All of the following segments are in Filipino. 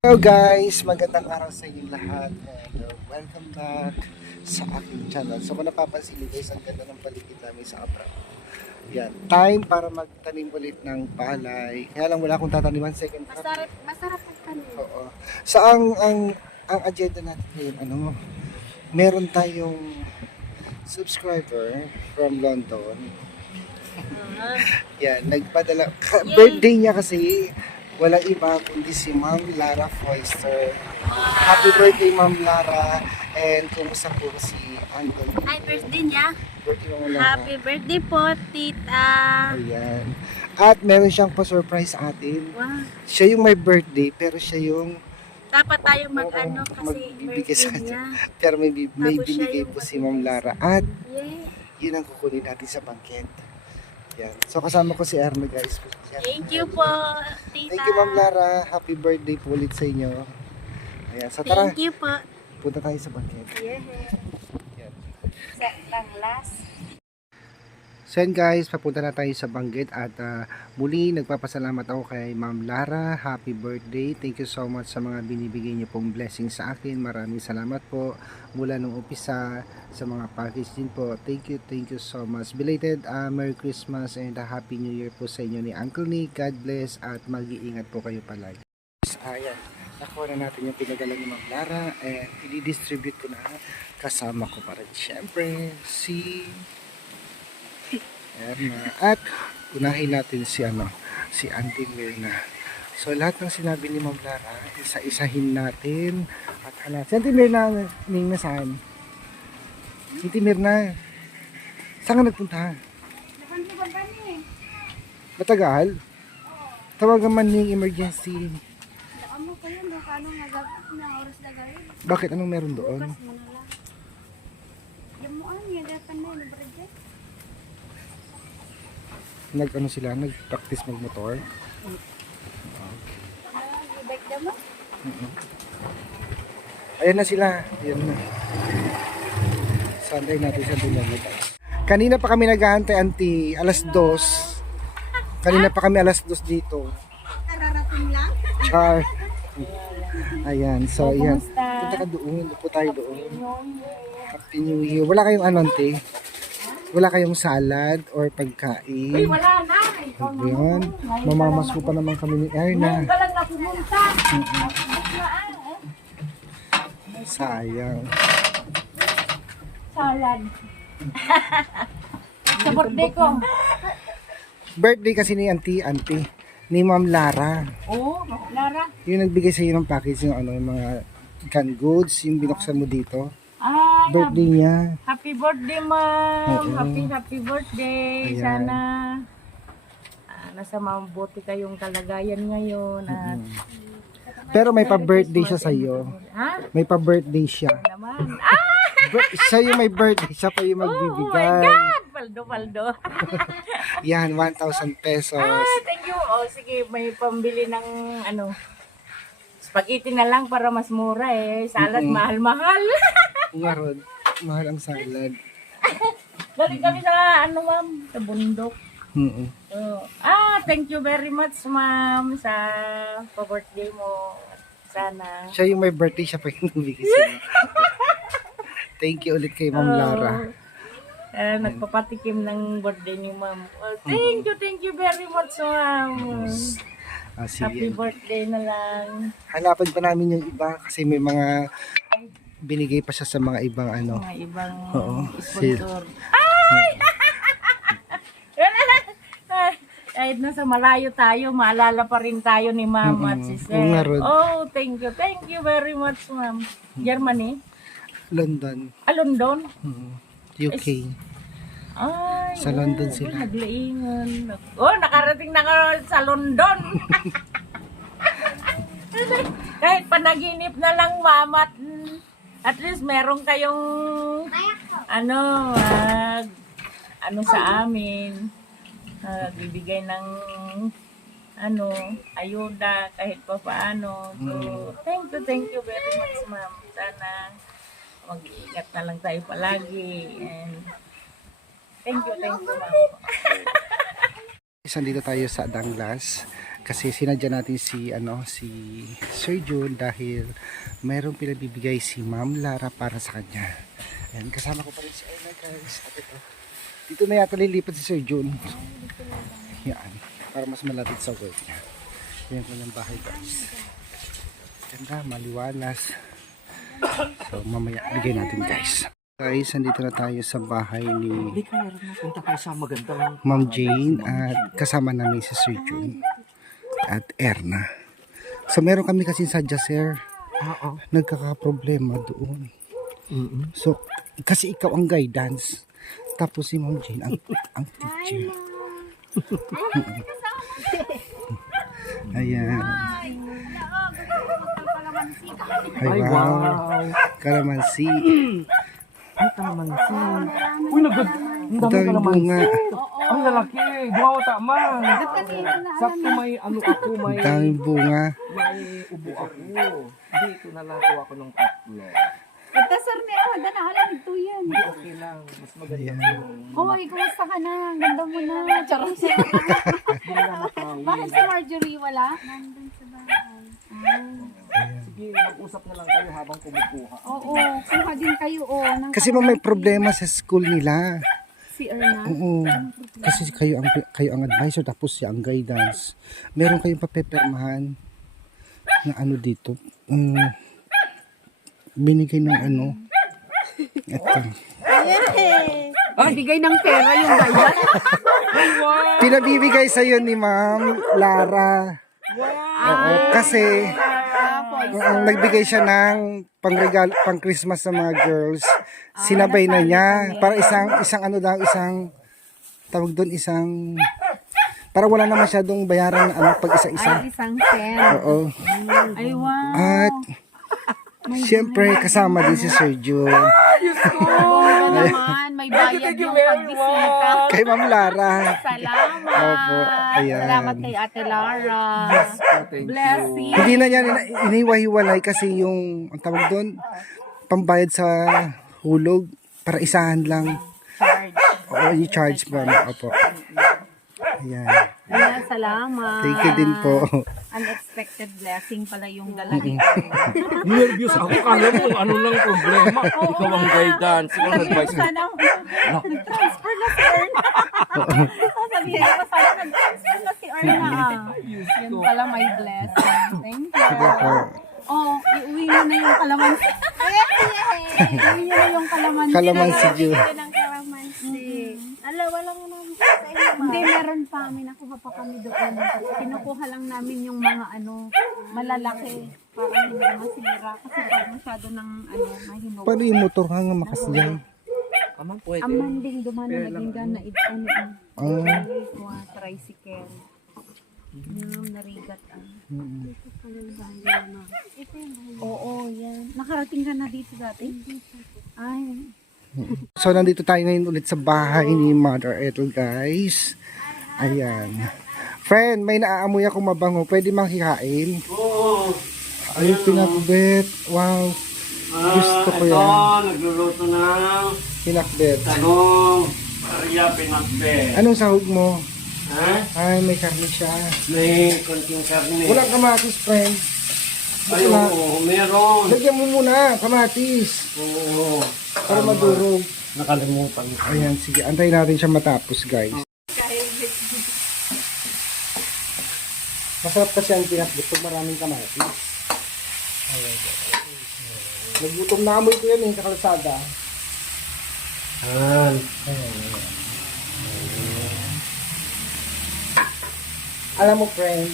Hello guys! Magandang araw sa inyo lahat and welcome back sa aking channel. So kung napapansin niyo guys, ang ganda ng paligid namin sa Abra. Yan, time para magtanim ulit ng palay. Kaya lang wala akong tataniman, second crop. Masarap ang tanim. Oo. So ang agenda natin ngayon, meron tayong subscriber from London. Yan, nagpadala. Birthday niya kasi. Walang iba kundi si Ma'am Lara Foister. Happy birthday, Ma'am Lara. And kumusta po si Uncle? Hi, birthday niya. Birthday mo Lara. Happy birthday po, tita. Ayan. At meron siyang pa-surprise sa atin. Wow. Siya yung may birthday, pero siya yung Dapat tayo mag-ano kasi magbibigay sa birthday niya. Pero may Tapos siya binigay yung po si Ma'am Lara. At Yeah. yun ang kukunin natin sa bangkет. Yan. So kasama ko si Erna guys. Yan. Thank you po, tita. Thank you Ma'am Lara. Happy birthday po ulit sa inyo. Ayan. So tara, Thank you po. punta tayo sa bangkет. Yeah. Yan. Sa lang last. So yan guys, papunta na tayo sa Banggit at muli nagpapasalamat ako kay Ma'am Lara. Happy birthday. Thank you so much sa mga binibigay niyo pong blessing sa akin. Maraming salamat po mula nung umpisa sa mga package din po. Thank you so much. Belated Merry Christmas and Happy New Year po sa inyo ni Uncle Nick. God bless at mag-iingat po kayo palagi. Ayan, nakuha na natin yung pinadala ni Ma'am Lara and i-distribute ko na kasama ko pa rin. Siyempre, si Erna. At unahin natin si Auntie Mirna. So lahat ng sinabi ni Ma'am Lara, isa-isahin natin at hanap. Si Auntie Mirna, Ning nasaan? Auntie Mirna, saan ka nagpunta? Matagal? Tawagan man Ning emergency. Ano pa yun? Kano nga na oras na gawin? Bakit? Anong meron doon? Bukas mo na lang. Yung mo ano yung datan na yun, birthday? Sila, nag-practice magmotor. Bike na mo? Ayan na sila. Ayan na. Sunday natin sa Dunagod. Kanina pa kami naghahantay, Auntie. Alas 2. Kanina pa kami alas 2 dito. Kararating lang? Char. Ayan. So, ayan. Kumusta? Punta ka doon. Upo tayo doon. Happy New Year. Wala kayong Auntie? Wala kayong salad or pagkain? Uy, wala na. Ayan. Mamamas ko pa naman kami ni Erna. Ngayon ka lang na pumunta. Sayang. Salad. Sa birthday ko. Birthday kasi ni Auntie. Ni Ma'am Lara. Oo, Lara. Yung nagbigay sa iyo ng package yung mga canned goods, yung binuksan mo dito. Ah, Birthday niya. happy birthday, ma'am. Oo. Happy birthday. Ayan. Sana nasa mabuti kayong kalagayan ngayon. At Pero may pa-birthday siya sa iyo. ha? May pa-birthday siya. Naman. Siya yung may birthday, siya pa yung Oh my magbibigay. God! Paldo. Yan, 1,000 pesos. Thank you. Oh, sige, may pambili ng spaghetti na lang para mas mura eh. Salad, mahal-mahal. Umarod, mahal ang salad. Galing kami sa ma'am, sa bundok. Thank you very much, ma'am, sa pa-birthday mo. Sana. Siya yung may birthday, siya pa yung nagbigay sa iyo. Thank you ulit kay Ma'am Lara. Nagpapatikim ng birthday ni ma'am. Oh, thank you very much, ma'am. Happy Sige. birthday na lang. Hanapan pa namin yung iba kasi may mga binigay pa siya sa mga ibang Mga ibang Oo, sponsor. Kahit nasa malayo tayo, maalala pa rin tayo ni ma'am at si sir. Oo nga, Rod. Oh, thank you very much, ma'am. Germany? London, London? UK. Ay, Sa London sila. Naglaingan. Oh, nakarating na ka sa London. Kahit panaginip na lang, ma'am, at least meron kayong sa amin. Bibigay ng ayuda kahit pa paano. So, thank you very much, ma'am. Sana mag-iingat na lang tayo palagi. And thank you, ma'am. Isang dito tayo sa Danglas Kasi sinadya natin si Sir Jun dahil mayroong pinabibigay si Ma'am Lara para sa kanya. Ayan, kasama ko pa rin si Ayla guys. At ito, dito na yata lilipat si Sir Jun. Yan, para mas malapit sa work niya. Yan po yung bahay guys. Ganda, maliwalas. So mamaya bigay natin guys. Guys, nandito na tayo sa bahay ni Punta kayo sa magandang Ma'am Jane at kasama namin si Sir Jun at Erna. So meron kami kasi sadya sir, nagkakaproblema doon. So kasi ikaw ang guidance, tapos si Ma'am Jane ang teacher. Ayan. Ay wow, kalamansi. Ay, kalamansi. Uy, ang Ang dami daming bunga. Ang lalaki. Buhaw taman. Sakto may ano ako, may Ang daming bunga. ubo ako. Dito na lang ako ng tatlo. Ito sir ni ako, na alam ito yan. Okay lang. Mas maganda yung Hoy, kumusta ka na? Ang ganda mo na. Charot siya. Bakit si Marjorie wala? Nandun sa bahay. Sige, mag-usap na lang kayo habang kumukuha. Oo, kuha din kayo Kasi may problema sa school nila. Si Erna. Oo. Kasi kayo ang advisor tapos siya ang guidance. Meron kayong papepermahan na ano dito. Binigay ng ito. Bigay ng pera yung bayan. Pinabibigay sa ni Ma'am Lara. Oo, kasi nagbigay siya ng pangregalo, pang Christmas sa mga girls. Sinabay na niya para isang tawag doon, para wala na masyadong bayaran na pag isa-isa. Ay, isang sen. Oo. Ay, wow. At siyempre kasama din si Sir Jun. Oo naman, may bayad yung pagbisita. Kay Ma'am Lara. Salamat. Opo, ayan. Salamat kay Ate Lara. Blessing. Hindi na niya iniwahiwalay kasi yung ang tawag doon, pambayad sa hulog para isahan lang. Charge. Oo, i-charge ba? Opo. Ayan. Ayan, salamat. Thank you din po. Unexpected blessing pala yung dala ni Nervous ako. Kala mo ano lang problema. Ikaw ang guidance. Ikaw ang advice mo. Sana nag-transfer na si Erna. Sasabihin ko sana nag-transfer na si Erna. Yun pala may blessing. Thank you. Oh, iuwi mo na yung kalamansi. Iuwi niyo na yung kalamansi. Kalamansi Jun. ng kalamansi. Alawa lang naman sa inyo. Hindi, meron pa. May nakuha pa kami doon. Kinukuha lang namin yung mga malalaki. Para hindi masira. Kasi pag masyado ng mahinog. Paano yung motor hanga makasyan? Aman pwede. Amanding dumana naging gana ito. Kuha tricycle. Narigat Oo, yan. Nakarating ka na dito dati? Ay. So nandito tayo ngayon ulit sa bahay ni Mother Ethel guys. Ayan. Friend, may naaamoy ako mabango. Pwede makikain? Oo. Ay, pinakbet. Wow. Gusto ko yan. Ito, nagluluto ng Pinakbet. tanong. Maria pinakbe. Anong sahog mo? Ha? Ay, may karne siya. May konting karne. Walang kamatis, friend. Ay, oo, meron. Lagyan mo muna, kamatis. Oo. Para madurog. Nakalimutan ko. Ayan, sige. Antayin natin siya matapos, guys. Masarap kasi ang pinakbet pag maraming kamatis. Ayan. Nagutom na amoy ko yan sa kalsada. Ayan. Alam mo, friend,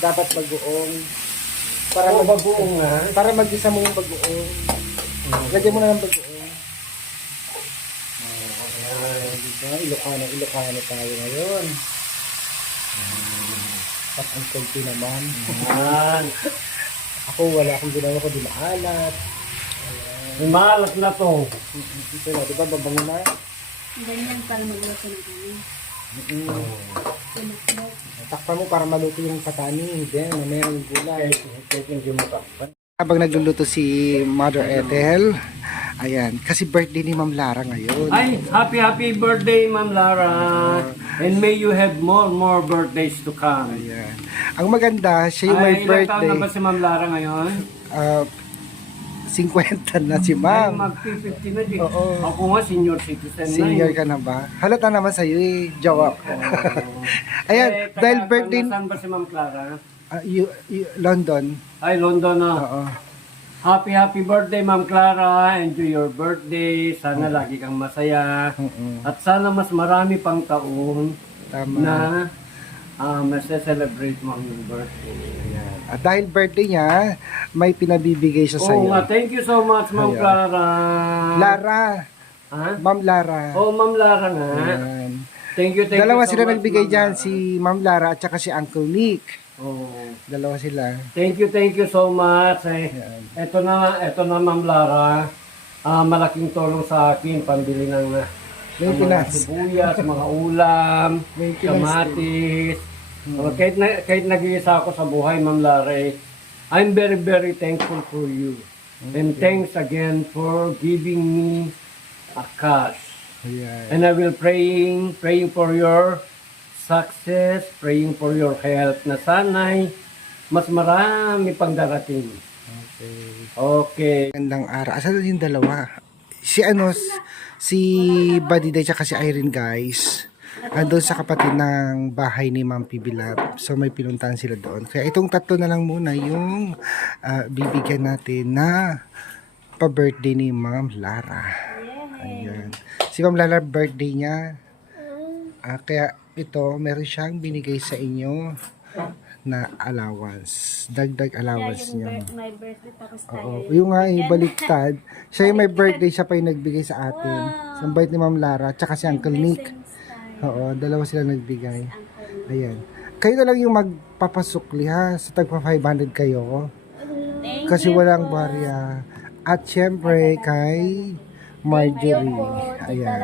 dapat bagoong. Para Oo, bagoong nga. Para mag-isa mo yung bagoong. Lagyan mo na ng bagoong. Diba? Ilocano tayo ngayon. At ang kunti naman. Ayan. Ako, wala akong ginawa ko, di maalat. May maalat na to. Ito na, diba, babango na. Ganyan para magluto na kami. Takpan mo para maluto yung patani. Then, mamaya yung gulay. Hindi mo ka. Habang nagluluto si Mother Ethel, Ayan, kasi birthday ni Ma'am Lara ngayon. Ay, happy birthday, Ma'am Lara. And may you have more birthdays to come. Ayan. Ang maganda, siya yung may Ay, ilang taon birthday. na ba si Ma'am Lara ngayon? Ah, 50 na si Ay, Ma'am. mag-50 na din. Oo. Ako nga, senior citizen Senior na. ka na ba? Halata naman sa'yo eh. Joke. Ayan, Eh, dahil taga- birthday... Nasaan ba si Ma'am Clara? London. Ay, London na. Oo. Happy birthday, Ma'am Clara. Enjoy your birthday. Sana lagi kang masaya. Mm-mm. At sana mas marami pang taon Tama. na mas-celebrate mo ang iyong birthday. Ayan. At dahil birthday niya, may pinabibigay siya Oo sa'yo. nga, thank you so much, Ma'am Ayan. Clara. Lara. Ha? Ma'am Lara. Oh, Ma'am Lara nga. Ayan. Thank you Dalawa so sila much, nagbigay Ma'am dyan, Lara. si Ma'am Lara at saka si Uncle Nick. Oh. Dalawa sila. Thank you so much. Ayan. Ito na Ma'am Lara. Malaking tulong sa akin, pambili ng mga Maintenance. sibuyas, mga ulam, Maintenance kamatis. Kahit nag-iisa ako sa buhay, Ma'am Lara, I'm very thankful for you. And thanks again for giving me a cash. Ayan. And I will praying for your success, praying for your health, na sana'y mas marami pang darating. Okay. Okay. Gandang araw. Asan yung dalawa? Si Buddy Day at si Irene, guys. Andun sa kapatid ng bahay ni Ma'am Pibilab. So may pinuntahan sila doon. Kaya itong tatlo na lang muna yung bibigyan natin na pa-birthday ni Ma'am Lara. Ayan. Si Ma'am Lara, birthday niya. Kaya ito, meron siyang binigay sa inyo na allowance. Dagdag allowance niya. My birthday tapos Oo. Yung nga baliktad. Siya yung may birthday, siya pa yung nagbigay sa atin. Sa bait ni Ma'am Lara, tsaka si Uncle Nick. Oo, dalawa sila nagbigay. Ayan. Kayo na lang yung magpapasukli ha. Sa tagpa 500 kayo. Kasi walang barya. At syempre kay Marjorie. Ayan.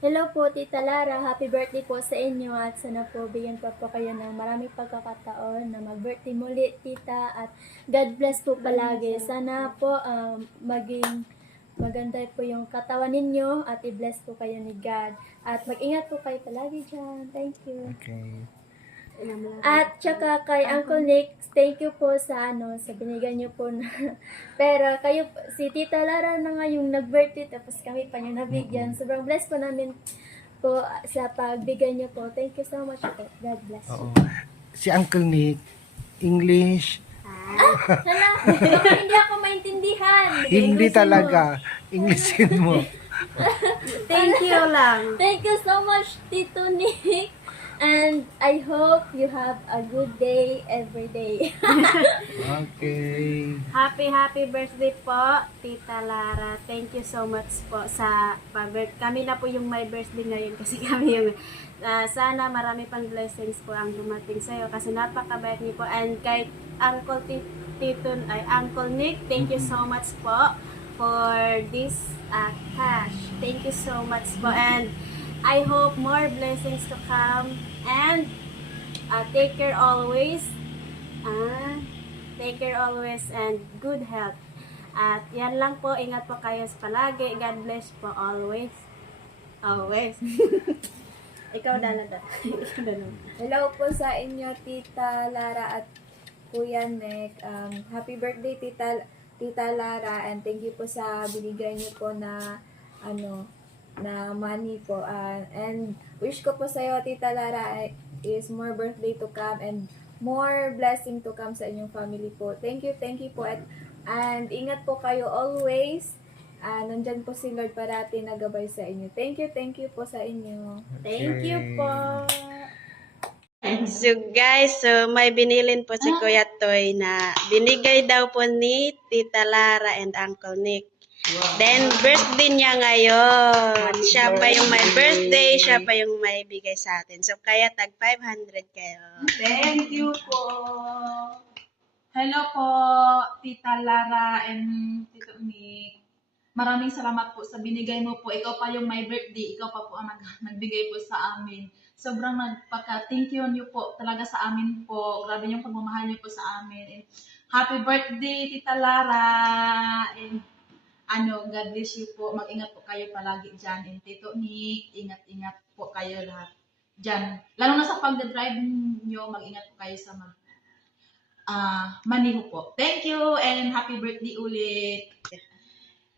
Hello po, Tita Lara. Happy birthday po sa inyo at sana po bigyan pa po kayo ng maraming pagkakataon na mag-birthday muli, Tita. At God bless po palagi. Sana po maging maganda po yung katawan ninyo at i-bless po kayo ni God. At mag-ingat po kayo palagi dyan. Thank you. Okay. At tsaka kay Uncle Nick, thank you po sa sa binigay niyo po na pero kayo si Tita Lara na nga yung nag-birthday tapos kami pa yung nabigyan. Sobrang blessed po namin po sa pagbigay niyo po. Thank you so much po. God bless you. Oo. Si Uncle Nick, English. Hala, hindi ako maintindihan. Hindi talaga. Englishin mo. Thank you lang. Thank you so much, Tito Nick. And I hope you have a good day every day. Okay. Happy birthday po, Tita Lara. Thank you so much po sa pag-birthday. Kami na po yung may birthday ngayon kasi kami yung sana marami pang blessings po ang dumating sa iyo kasi napakabait niyo po. And kay Uncle Nick, thank you so much po for this cash. Thank you so much po. And I hope more blessings to come and take care always. Take care always and good health. At yan lang po, ingat po kayo palagi. God bless po always. Always. Ikaw Dalada. Hello po sa inyo, Tita Lara at Kuya Nick. Happy birthday, Tita Lara, and thank you po sa binigay niyo po na na money po. And wish ko po sa iyo, Tita Lara, is more birthday to come and more blessing to come sa inyong family po. Thank you po. And ingat po kayo always. Nandyan po si Lord parati nagabay sa inyo. Thank you po sa inyo. Thank you po. So guys, may binilin po si Kuya Toy na binigay daw po ni Tita Lara and Uncle Nick. Then birthday niya ngayon. Siya pa yung may birthday, siya pa yung may bigay sa atin. So kaya tag 500 kayo. Thank you po. Hello po, Tita Lara and Tito Nick. Maraming salamat po sa binigay mo po. Ikaw pa yung my birthday. Ikaw pa po ang nagbigay po sa amin. sobrang nagpaka-thank you niyo po talaga sa amin po. Grabe yung pagmamahal niyo po sa amin. And happy birthday, Tita Lara. And God bless you po. Mag-ingat po kayo palagi dyan. And Tito Nick, ingat-ingat po kayo lahat dyan. Lalo na sa pag-drive niyo, mag-ingat po kayo sa maniho po. Thank you and happy birthday ulit.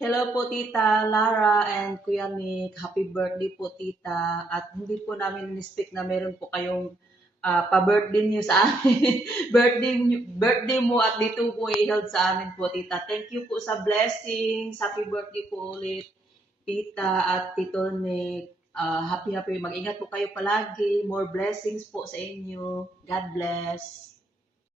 Hello po Tita Lara and Kuya Nick. Happy birthday po Tita. At hindi po namin in-expect na meron po kayong pa-birthday niyo sa amin. birthday mo at dito po i-held sa amin po Tita. Thank you po sa blessings. Happy birthday po ulit Tita at Tito Nick. Happy. Mag-ingat po kayo palagi. More blessings po sa inyo. God bless.